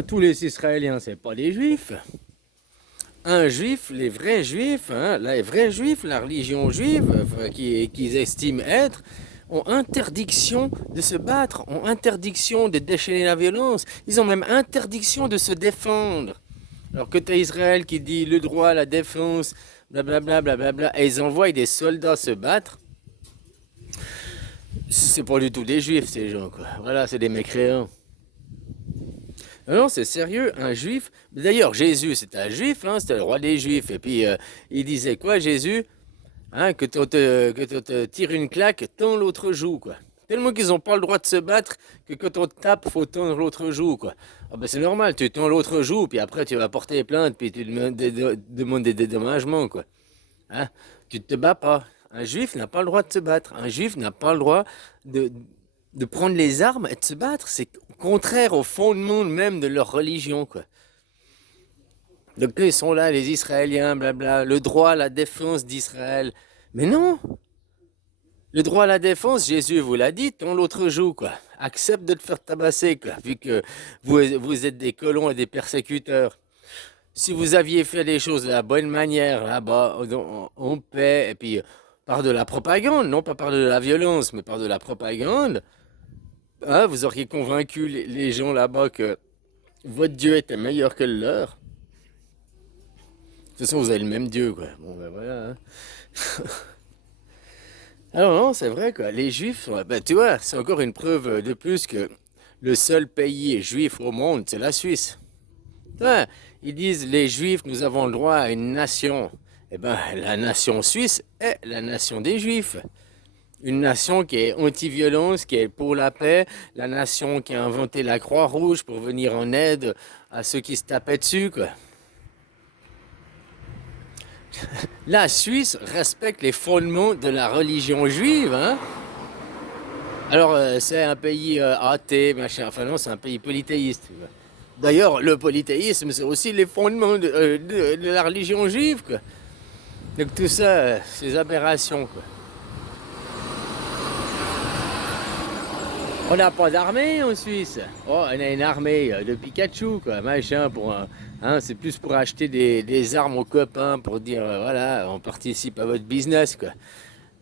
Tous les Israéliens, c'est pas des juifs. Un juif, les vrais juifs, hein, les vrais juifs, la religion juive, qu'ils estiment être, ont interdiction de se battre, ont interdiction de déchaîner la violence, ils ont même interdiction de se défendre. Alors que tu as Israël qui dit le droit à la défense, blablabla, blablabla, et ils envoient des soldats se battre, c'est pas du tout des juifs ces gens, quoi. Voilà, c'est des mécréants. Non, c'est sérieux, un juif. D'ailleurs, Jésus, c'était un juif, hein, c'était le roi des juifs. Et puis, il disait quoi, Jésus? Hein, que t'on te tire une claque, tends l'autre joue, quoi. Tellement qu'ils n'ont pas le droit de se battre que quand on te tape, faut tendre l'autre joue, quoi. Ah ben c'est normal, tu tends l'autre joue, puis après tu vas porter plainte, puis tu demandes des dédommagements, quoi. Hein? Tu ne te bats pas. Un juif n'a pas le droit de se battre. Un juif n'a pas le droit de, de prendre les armes et de se battre. C'est contraire au fondement même de leur religion, quoi. Donc ils sont là, les Israéliens, blabla, le droit à la défense d'Israël. Mais non, le droit à la défense, Jésus vous l'a dit, ton l'autre joue, quoi. Accepte de te faire tabasser, quoi, vu que vous êtes des colons et des persécuteurs. Si vous aviez fait les choses de la bonne manière, là-bas, en paix, et puis par de la propagande, non pas par de la violence, mais par de la propagande, hein, vous auriez convaincu les gens là-bas que votre Dieu était meilleur que le leur. De toute façon, vous avez le même Dieu, quoi. Bon, ben voilà. Hein. Alors non, c'est vrai, quoi. Les Juifs, ouais, ben, tu vois, c'est encore une preuve de plus que le seul pays juif au monde, c'est la Suisse. Ouais, ils disent les Juifs, nous avons le droit à une nation. Eh bien, la nation suisse est la nation des Juifs. Une nation qui est anti-violence, qui est pour la paix, la nation qui a inventé la Croix-Rouge pour venir en aide à ceux qui se tapaient dessus, quoi. La Suisse respecte les fondements de la religion juive, hein. Alors, c'est un pays athée, machin. Enfin non, c'est un pays polythéiste. D'ailleurs, le polythéisme, c'est aussi les fondements de la religion juive, quoi. Donc tout ça, ces aberrations, quoi. On n'a pas d'armée en Suisse. Oh, on a une armée de Pikachu, quoi, machin, hein, c'est plus pour acheter des armes aux copains, pour dire, voilà, on participe à votre business, quoi,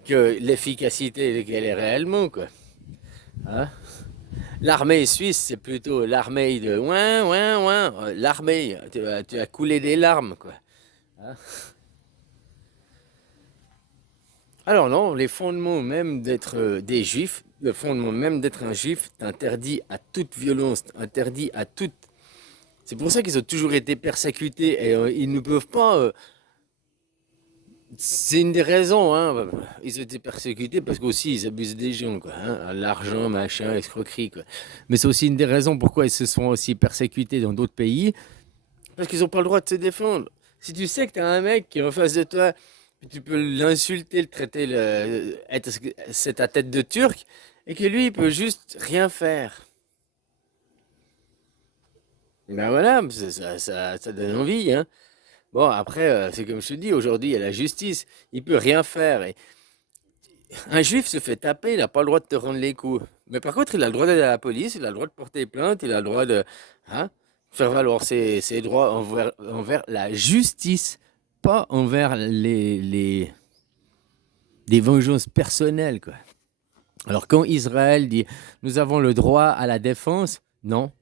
que l'efficacité qu'elle est réellement, quoi. Hein. L'armée suisse, c'est plutôt l'armée de ouin, ouin, ouin. L'armée, tu as coulé des larmes, quoi. Hein. Alors non, les fondements même d'être des juifs, le fondement même d'être un juif t'interdit à toute violence, t'interdit à toute... C'est pour ça qu'ils ont toujours été persécutés et ils ne peuvent pas... c'est une des raisons, hein. Ils ont été persécutés parce qu'aussi ils abusent des gens, quoi. Hein, l'argent, machin, escroquerie, quoi. Mais c'est aussi une des raisons pourquoi ils se sont aussi persécutés dans d'autres pays, parce qu'ils n'ont pas le droit de se défendre. Si tu sais que tu as un mec qui est en face de toi, tu peux l'insulter, le traiter, c'est ta tête de turc, et que lui, il peut juste rien faire. Et ben voilà, ça donne envie, hein. Bon, après, c'est comme je te dis, aujourd'hui, il y a la justice, il peut rien faire. Et un juif se fait taper, il n'a pas le droit de te rendre les coups. Mais par contre, il a le droit d'aller à la police, il a le droit de porter plainte, il a le droit de hein, faire valoir ses droits envers la justice, pas envers des vengeances personnelles, quoi. Alors quand Israël dit nous avons le droit à la défense, non.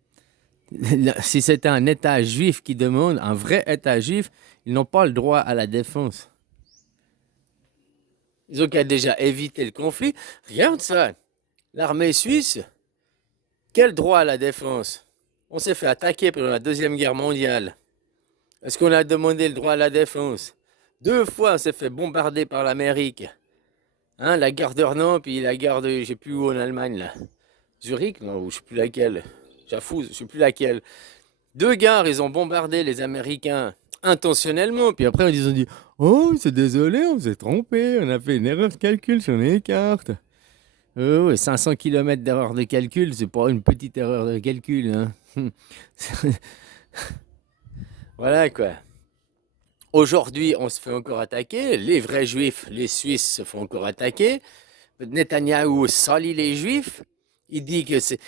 Si c'était un État juif qui demande, un vrai État juif, ils n'ont pas le droit à la défense. Ils ont qu'à déjà éviter le conflit. Regarde ça. L'armée suisse, quel droit à la défense? On s'est fait attaquer pendant la Deuxième Guerre mondiale. Est-ce qu'on a demandé le droit à la défense? 2 fois, on s'est fait bombarder par l'Amérique. Hein, la gare de Renan, puis la gare de, je sais plus où en Allemagne, là. Zurich, non, ou je sais plus laquelle. J'avoue, je sais plus laquelle. 2 gares, ils ont bombardé les Américains intentionnellement. Puis après, ils ont dit, oh, c'est désolé, on s'est trompé, on a fait une erreur de calcul sur les cartes. Ouais, 500 km d'erreur de calcul, c'est pas une petite erreur de calcul, hein. Voilà quoi. Aujourd'hui, on se fait encore attaquer. Les vrais juifs, les Suisses se font encore attaquer. Netanyahou salit les juifs. Il dit que c'est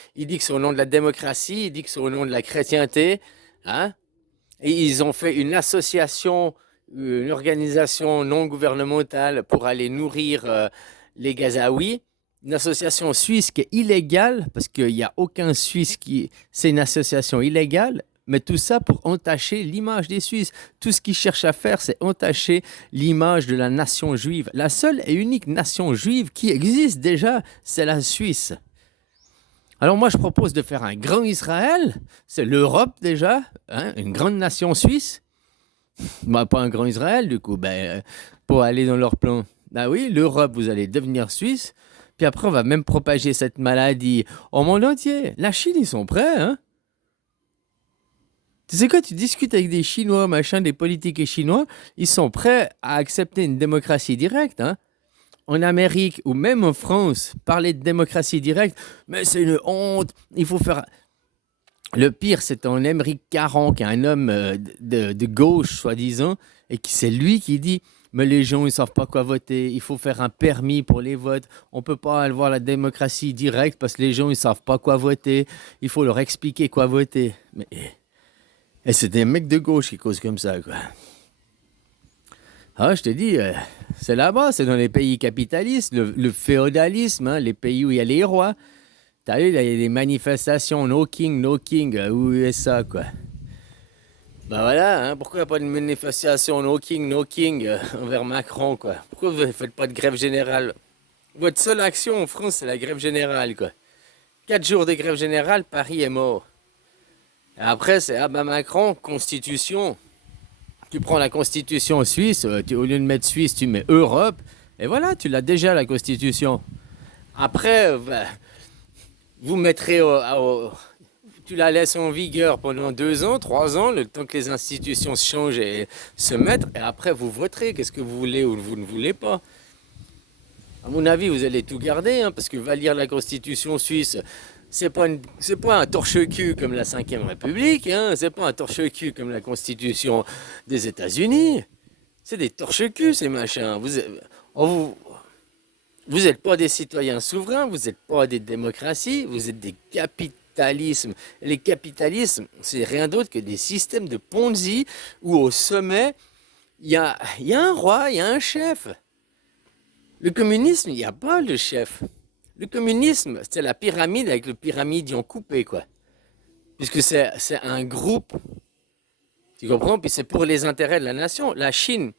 au nom de la démocratie, il dit que c'est au nom de la chrétienté, hein? Et ils ont fait une association, une organisation non gouvernementale pour aller nourrir les Gazaouis. Une association suisse qui est illégale, parce qu'il n'y a aucun Suisse qui... C'est une association illégale, mais tout ça pour entacher l'image des Suisses. Tout ce qu'ils cherchent à faire, c'est entacher l'image de la nation juive. La seule et unique nation juive qui existe déjà, c'est la Suisse. Alors moi, je propose de faire un grand Israël. C'est l'Europe déjà, hein, une grande nation suisse. Bah, pas un grand Israël, du coup, pour aller dans leur plan. Bah oui, l'Europe, vous allez devenir suisse. Puis après, on va même propager cette maladie au monde entier. La Chine, ils sont prêts, hein? Tu sais quoi, tu discutes avec des Chinois, machin, des politiques chinois, ils sont prêts à accepter une démocratie directe, hein? En Amérique ou même en France, parler de démocratie directe, mais c'est une honte, il faut faire... Le pire, c'est en Émeric Caron, qui est un homme de gauche, soi-disant, et c'est lui qui dit, mais les gens, ils ne savent pas quoi voter, il faut faire un permis pour les votes, on ne peut pas avoir la démocratie directe parce que les gens, ils ne savent pas quoi voter, il faut leur expliquer quoi voter. Mais... Et c'est des mecs de gauche qui causent comme ça, quoi. Ah, je te dis, c'est là-bas, c'est dans les pays capitalistes, le féodalisme, hein, les pays où il y a les rois. T'as vu, il y a des manifestations no king, où est ça, quoi. Bah voilà, hein, pourquoi il n'y a pas de manifestation no king envers Macron, quoi. Pourquoi vous ne faites pas de grève générale? Votre seule action en France, c'est la grève générale, quoi. 4 jours de grève générale, Paris est mort. Et après, c'est, ah bah Macron, constitution. Tu prends la constitution suisse, au lieu de mettre Suisse, tu mets Europe. Et voilà, tu l'as déjà, la constitution. Après, vous mettrez tu la laisses en vigueur pendant 2 ans, 3 ans, le temps que les institutions se changent et se mettent, et après vous voterez, qu'est-ce que vous voulez ou vous ne voulez pas. À mon avis, vous allez tout garder, hein, parce que va lire la Constitution suisse, c'est pas un torche-cul comme la Ve République, hein, c'est pas un torche-cul comme la Constitution des États-Unis. C'est des torche-cul, ces machins. Vous n'êtes pas des citoyens souverains, vous n'êtes pas des démocraties, vous êtes des capitalismes. Les capitalismes, c'est rien d'autre que des systèmes de Ponzi où au sommet, il y a un roi, il y a un chef. Le communisme, il n'y a pas de chef. Le communisme, c'est la pyramide avec le pyramidion coupé, quoi. Puisque c'est un groupe, tu comprends? Puis c'est pour les intérêts de la nation. La Chine,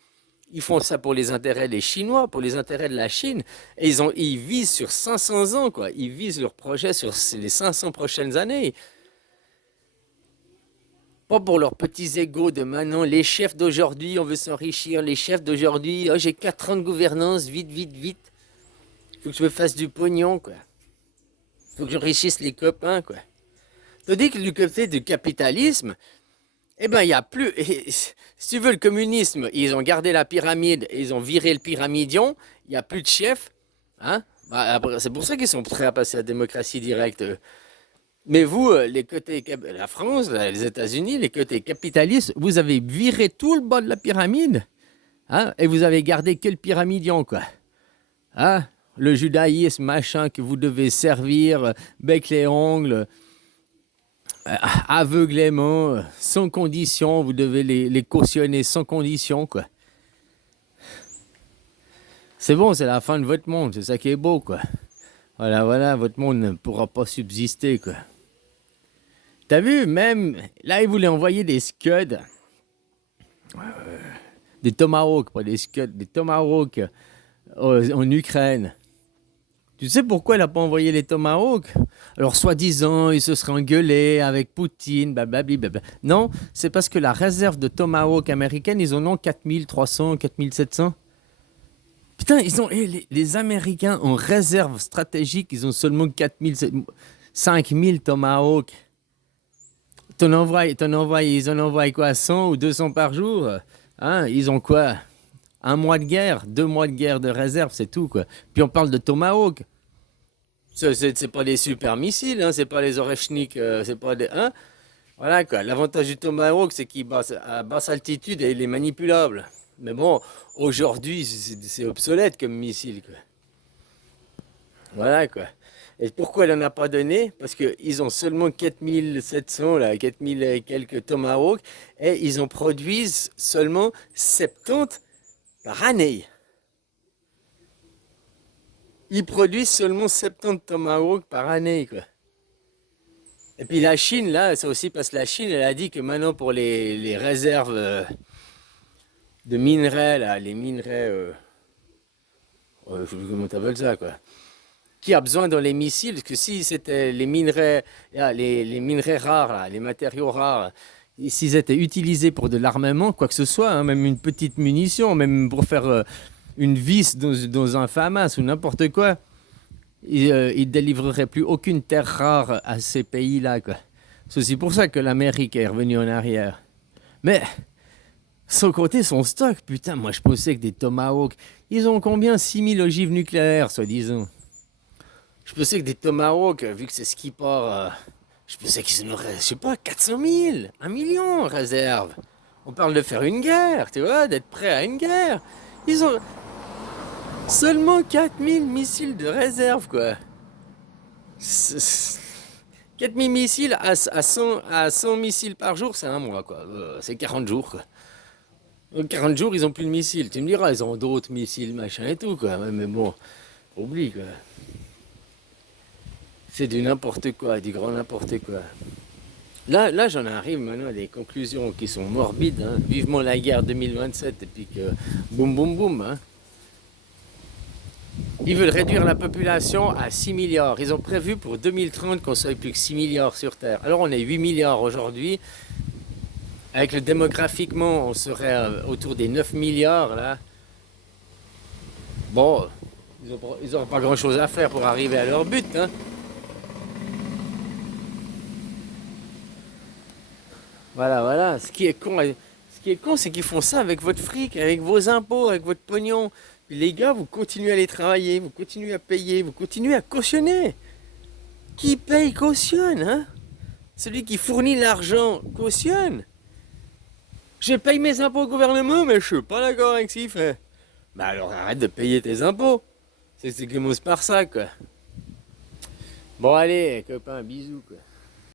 ils font ça pour les intérêts des Chinois, pour les intérêts de la Chine. Et ils visent sur 500 ans, quoi. Ils visent leur projet sur les 500 prochaines années. Pas pour leurs petits égos de maintenant. Les chefs d'aujourd'hui, on veut s'enrichir. Les chefs d'aujourd'hui, oh, j'ai 4 ans de gouvernance, vite, vite, vite. Faut que je me fasse du pognon, quoi. Faut que j'enrichisse les copains, quoi. Tandis que du côté du capitalisme, eh ben, il n'y a plus. Si tu veux, le communisme, ils ont gardé la pyramide et ils ont viré le pyramidion. Il n'y a plus de chef. Hein? Bah, c'est pour ça qu'ils sont prêts à passer à la démocratie directe. Mais vous, les côtés. La France, les États-Unis, les côtés capitalistes, vous avez viré tout le bas de la pyramide. Hein? Et vous avez gardé que le pyramidion, quoi. Hein? Le judaïsme, machin, que vous devez servir, bec les ongles. Aveuglément, sans condition, vous devez les cautionner sans condition, quoi. C'est bon, c'est la fin de votre monde, c'est ça qui est beau, quoi. Voilà, votre monde ne pourra pas subsister, quoi. T'as vu, même, là, ils voulaient envoyer des Scuds, des Tomahawks, pas des Scuds, des Tomahawks en Ukraine. Tu sais pourquoi il n'a pas envoyé les Tomahawks? Alors, soi-disant, il se serait engueulé avec Poutine, blablabla. Non, c'est parce que la réserve de Tomahawk américaine, ils en ont 4300, 4700. Putain, les Américains en réserve stratégique, ils ont seulement 4000, 5000 Tomahawks. Ils en envoient quoi, 100 ou 200 par jour? Hein, ils ont quoi? 1 mois de guerre, 2 mois de guerre de réserve, c'est tout, quoi. Puis on parle de Tomahawk. C'est pas des super missiles, hein, c'est pas les Oreshnik, c'est pas des. Hein, voilà, quoi. L'avantage du Tomahawk, c'est qu'il est à basse altitude et il est manipulable. Mais bon, aujourd'hui, c'est obsolète comme missile, quoi. Voilà, quoi. Et pourquoi elle n'en a pas donné? Parce qu'ils ont seulement 4700, là, 4000 et quelques tomahawks, et ils en produisent seulement 70 par année. Ils produisent seulement 70 tomahawks par année, quoi. Et puis la Chine, là, ça aussi parce que la Chine, elle a dit que maintenant pour les réserves de minerais, là, les minerais, je sais plus comment t'appelles ça, quoi, qui a besoin dans les missiles, parce que si c'était les minerais, là, les minerais rares, là, les matériaux rares, et s'ils étaient utilisés pour de l'armement, quoi que ce soit, hein, même une petite munition, même pour faire une vis dans un FAMAS ou n'importe quoi, ils ne délivreraient plus aucune terre rare à ces pays-là, quoi. C'est aussi pour ça que l'Amérique est revenue en arrière. Mais, sans compter son stock, putain, moi je pensais que des Tomahawks, ils ont combien? 6000 ogives nucléaires, soi-disant. Je pensais que des Tomahawks, vu que c'est ce qui part, je pensais qu'ils en auraient, je sais pas, 400 000, 1 million en réserve. On parle de faire une guerre, tu vois, d'être prêt à une guerre. Ils ont seulement 4000 missiles de réserve, quoi. 4000 missiles à 100 missiles par jour, c'est un mois, quoi. C'est 40 jours, quoi. Donc 40 jours, ils ont plus de missiles. Tu me diras, ils ont d'autres missiles, machin et tout, quoi. Mais bon, oublie, quoi. C'est du n'importe quoi, du grand n'importe quoi. Là, j'en arrive maintenant à des conclusions qui sont morbides, hein. Vivement la guerre 2027 et puis que boum boum boum, hein. Ils veulent réduire la population à 6 milliards. Ils ont prévu pour 2030 qu'on soit plus que 6 milliards sur Terre. Alors on est 8 milliards aujourd'hui. Avec le démographiquement, on serait autour des 9 milliards là. Bon, ils n'auront pas grand chose à faire pour arriver à leur but, hein. Voilà, voilà. Ce qui est con, c'est qu'ils font ça avec votre fric, avec vos impôts, avec votre pognon. Puis les gars, vous continuez à aller travailler, vous continuez à payer, vous continuez à cautionner. Qui paye cautionne, hein? Celui qui fournit l'argent cautionne. Je paye mes impôts au gouvernement, mais je suis pas d'accord avec ce qu'il fait. Bah alors arrête de payer tes impôts. C'est que commence par ça, quoi. Bon allez, copains, bisous, quoi.